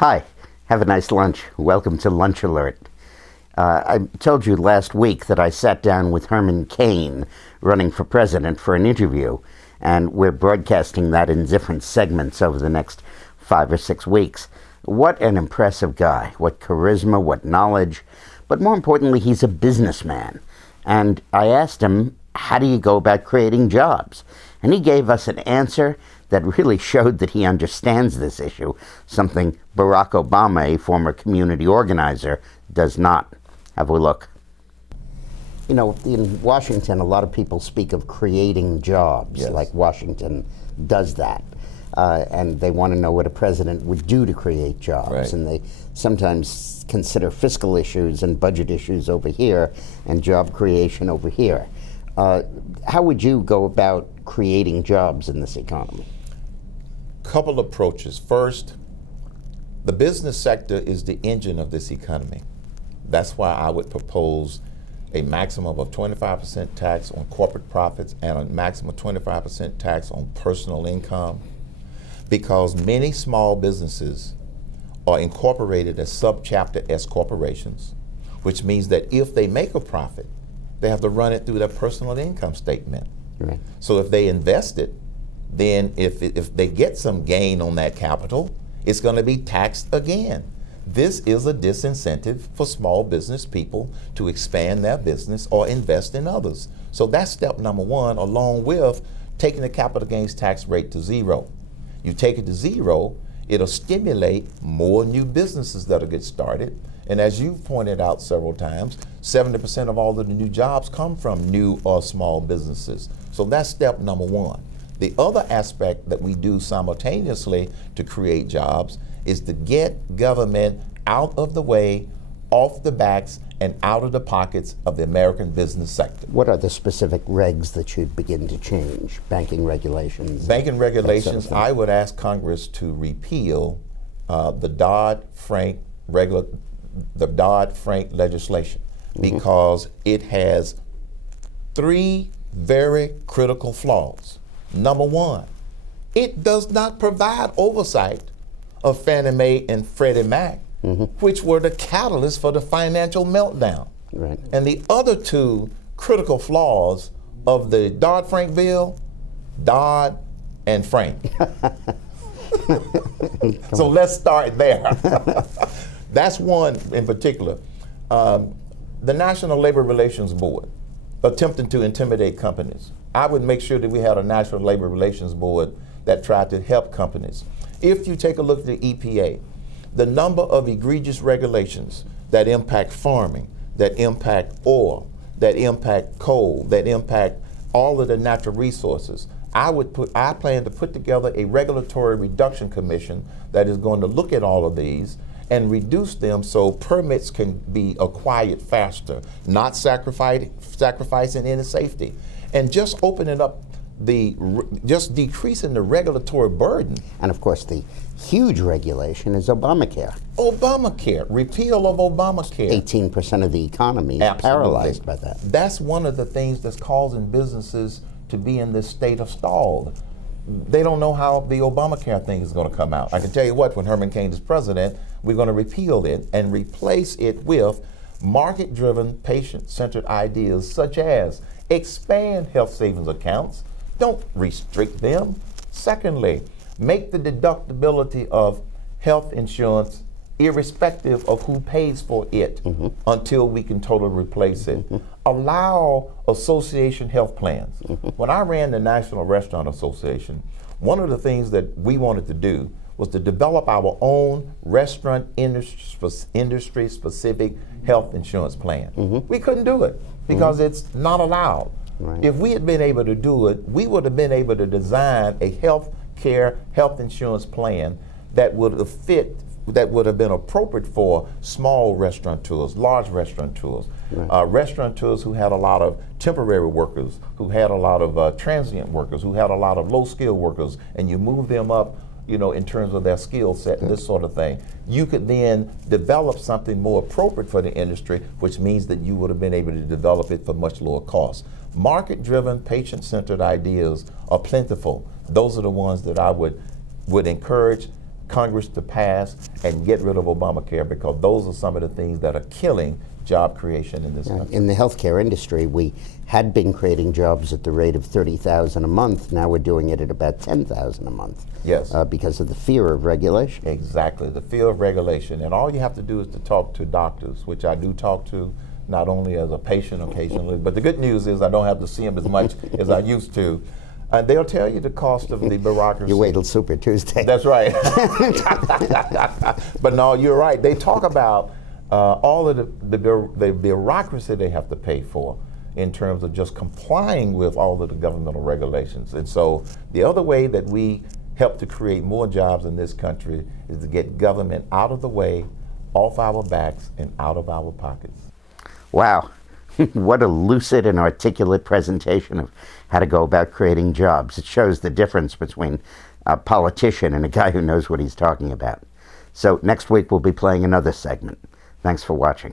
Hi, have a nice lunch. Welcome to Lunch Alert. I told you last week that I sat down with Herman Cain, running for president, for an interview, and we're broadcasting that in different segments over the next 5 or 6 weeks. What an impressive guy. What charisma, what knowledge. But more importantly, he's a businessman. And I asked him, how do you go about creating jobs? And he gave us an answer that really showed that he understands this issue, something Barack Obama, a former community organizer, does not. Have a look. You know, in Washington, a lot of people speak of creating jobs, Yes. like Washington does that. And they want to know what a president would do to create jobs. Right. And they sometimes consider fiscal issues and budget issues over here and job creation over here. How would you go about creating jobs in this economy? Couple approaches. First, the business sector is the engine of this economy. That's why I would propose a maximum of 25% tax on corporate profits and a maximum of 25% tax on personal income, because many small businesses are incorporated as subchapter S corporations, which means that if they make a profit, they have to run it through their personal income statement. Right. So if they invest it, then if they get some gain on that capital, it's going to be taxed again. This is a disincentive for small business people to expand their business or invest in others. So that's step number one, along with taking the capital gains tax rate to zero. You take it to zero, it'll stimulate more new businesses that'll get started. And as you've pointed out several times, 70% of all of the new jobs come from new or small businesses. So that's step number one. The other aspect that we do simultaneously to create jobs is to get government out of the way, off the backs, and out of the pockets of the American business sector. What are the specific regs that should begin to change? Banking regulations? Banking regulations, that sort of thing? I would ask Congress to repeal the Dodd-Frank legislation, because it has 3 very critical flaws. Number one, it does not provide oversight of Fannie Mae and Freddie Mac, which were the catalyst for the financial meltdown. Right. And the other 2 critical flaws of the Dodd-Frank bill, Dodd and Frank. So let's start there. That's one in particular. The National Labor Relations Board attempting to intimidate companies. I would make sure that we had a National Labor Relations Board that tried to help companies. If you take a look at the EPA, the number of egregious regulations that impact farming, that impact oil, that impact coal, that impact all of the natural resources, I plan to put together a regulatory reduction commission that is going to look at all of these and reduce them so permits can be acquired faster, not sacrificing any safety. And just opening up just decreasing the regulatory burden. And of course, the huge regulation is Obamacare. Obamacare, repeal of Obamacare. 18% of the economy is Absolutely. paralyzed by that. That's one of the things that's causing businesses to be in this state of stall. They don't know how the Obamacare thing is going to come out. I can tell you what, when Herman Cain is president, we're going to repeal it and replace it with market-driven, patient-centered ideas such as expand health savings accounts. Don't restrict them. Secondly, make the deductibility of health insurance irrespective of who pays for it until we can totally replace it. Allow association health plans. When I ran the National Restaurant Association, one of the things that we wanted to do was to develop our own restaurant industry-specific health insurance plan. We couldn't do it because it's not allowed. Right. If we had been able to do it, we would have been able to design a health insurance plan that would have been appropriate for small restaurateurs, large restaurateurs, Right. Restaurateurs who had a lot of temporary workers, who had a lot of transient workers, who had a lot of low-skilled workers, and you move them up, in terms of their skill set and this sort of thing. You could then develop something more appropriate for the industry, which means that you would have been able to develop it for much lower cost. Market-driven, patient-centered ideas are plentiful. Those are the ones that I would encourage Congress to pass and get rid of Obamacare, because those are some of the things that are killing job creation in this country. In the healthcare industry, we had been creating jobs at the rate of 30,000 a month. Now we're doing it at about 10,000 a month. Yes. Because of the fear of regulation. Exactly, the fear of regulation. And all you have to do is to talk to doctors, which I do talk to, not only as a patient occasionally, but the good news is I don't have to see them as much as I used to. And they'll tell you the cost of the bureaucracy. You wait till Super Tuesday. That's right. But no, you're right. They talk about all of the bureaucracy they have to pay for in terms of just complying with all of the governmental regulations. And so the other way that we help to create more jobs in this country is to get government out of the way, off our backs, and out of our pockets. Wow. What a lucid and articulate presentation of how to go about creating jobs. It shows the difference between a politician and a guy who knows what he's talking about. So next week we'll be playing another segment. Thanks for watching.